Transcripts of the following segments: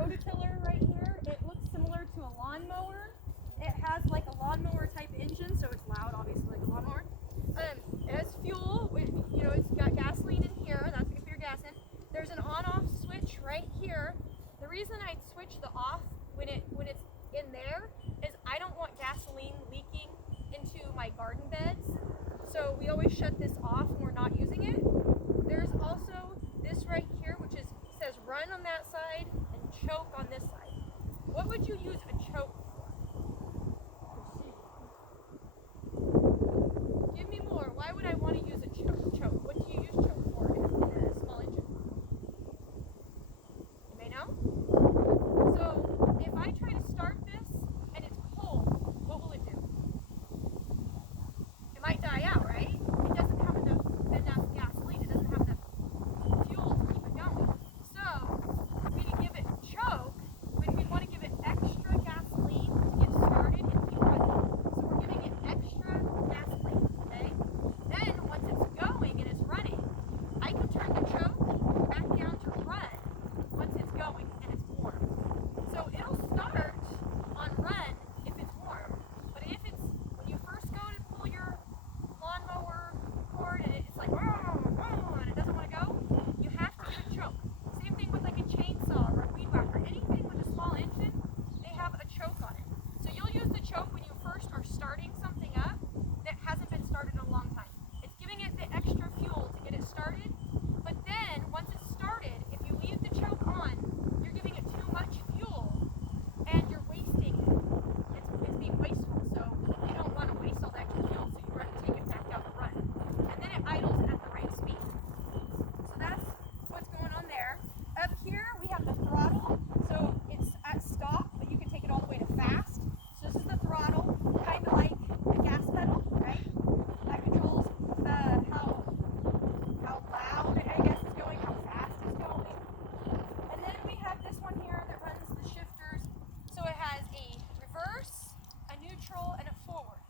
rototiller right here. It looks similar to a lawnmower. It has like a lawnmower type engine, so it's loud, obviously, like a lawnmower. It has fuel. It's got gasoline in here. That's if you're gassing. There's an on-off switch right here. The reason I switch the off when it's in there is I don't want gasoline leaking into my garden beds. So we always shut this off when we're not using it. There's also this right here, which says run on that side and choke on this side. What would you use a choke for? Give me more. Why would I want to use a choke? What do you use choke for in a small engine? You may know? So if I try to start this and it's cold, what will it do? It might die out, right? It doesn't have enough gasoline. It doesn't have enough fuel to keep it going. So for me to give it choke, when we want to give it extra gasoline to get started and keep running. So we're giving it extra gasoline, okay? Then once it's going and it's running, I can turn the choke back down to run once it's going and it's warm. So it'll start on run if it's warm, but if it's when you first go to pull your lawnmower cord and it's like and it doesn't want to go, you have to give it choke. Same thing with like a chainsaw or a weed whacker. Anything with a small engine, they have a choke on it. So you'll use the choke when you first are starting something up that hasn't been started in a long time. It's giving it the extra fuel to get it started, but then once it's started, if you leave the choke on, you're giving it too much fuel and you're wasting it. It's being wasteful, so you don't want to waste all that extra fuel, so you want to take it back down the run. And then it idles at the right speed. So that's what's going on there. Up here we have the throttle, so it's at stop, but you can take it all the way to fast. So this is the throttle, kind of like a gas pedal, right? That controls how loud, I guess, it's going, how fast it's going. And then we have this one here that runs the shifters. So it has a reverse, a neutral, and a forward.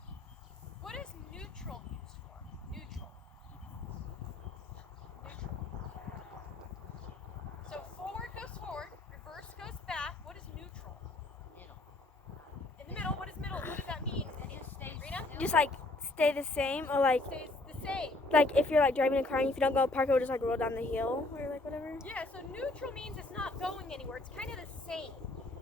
What is neutral used for? Neutral. So forward goes forward, reverse goes back. What is neutral? Middle. In the middle. What is middle? What does that mean? Rita? Just like stay the same, or like Stays the same. if you're like driving a car and if you don't go park, it will just like roll down the hill or like whatever. Yeah, so neutral means it's not going anywhere. It's kind of the same.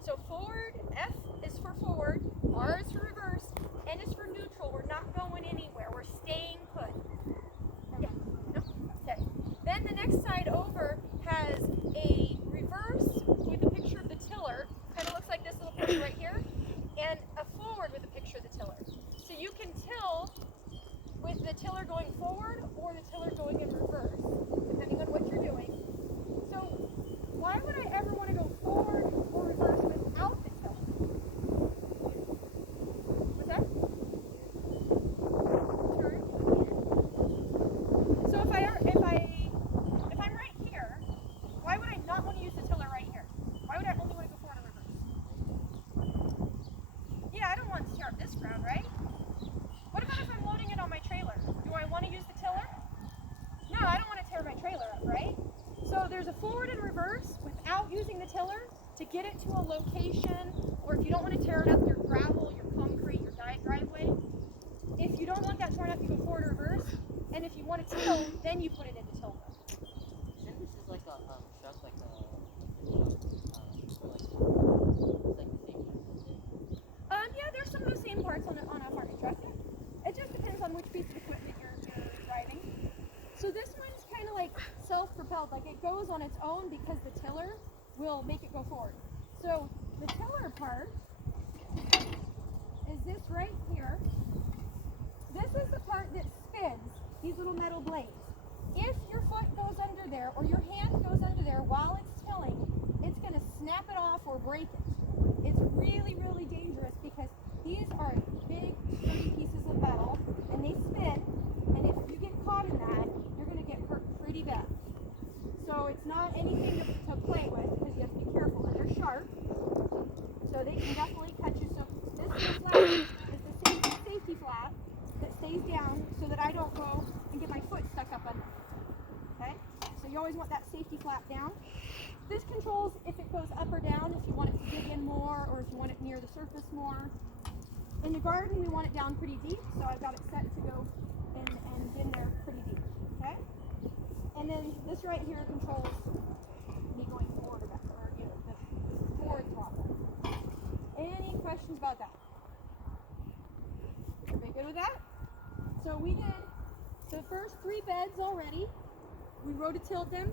So forward, F is for forward, R is for reverse, N is for neutral. We're not going anywhere. We're staying put. Yeah. No? Okay. Then the next side over has a reverse with a picture of the tiller. Kind of looks like this little picture right here. And a forward with a picture of the tiller. So you can till with the tiller going forward or the tiller going in reverse, depending on what you're doing. So why would I ever want to go forward or reverse without the tiller? What's that? Turn. So if I'm right here, why would I not want to use the tiller right here? Why would I only want to go forward or reverse? Yeah, I don't want to tear up this ground, right? What about if I'm loading it on my trailer? Do I want to use the tiller? No, I don't want to tear my trailer up, right? So there's a forward and reverse without using the tiller to get it to a location, or if you don't want to tear it up, your gravel, your concrete, your driveway. If you don't want that torn up, you go forward or reverse. And if you want to till, then you put it into till mode. Isn't this is like a truck, like it's like the same. Yeah, there's some of the same parts on a farming truck. It just depends on which piece of equipment you're driving. So this one's kind of like self-propelled, like it goes on its own because the tiller will make it go forward. So the tiller part is this right here. This is the part that spins these little metal blades. If your foot goes under there or your hand goes under there while it's tilling, it's going to snap it off or break it. It's really, really dangerous because these are big, sturdy pieces of metal and they spin, and if you get caught in that, you're going to get hurt pretty bad. So it's not anything to play with because you have to be careful, and they're sharp, so they can definitely cut you. So this flap is the safety flap that stays down so that I don't go and get my foot stuck up under it. Okay? So you always want that safety flap down. This controls if it goes up or down. If want it near the surface more. In the garden, we want it down pretty deep, so I've got it set to go in there pretty deep, okay? And then this right here controls me going forward or back, or the forward throttle. Any questions about that? Everybody good with that? So we did the first 3 beds already. We rototilled them,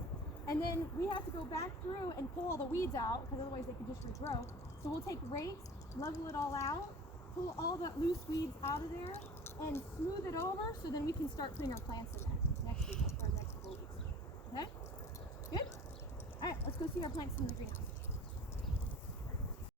and then we have to go back through and pull all the weeds out, because otherwise they could just regrow. So we'll take rakes, level it all out, pull all that loose weeds out of there, and smooth it over, so then we can start putting our plants in there next week or next couple weeks. Okay? Good? All right, let's go see our plants in the greenhouse.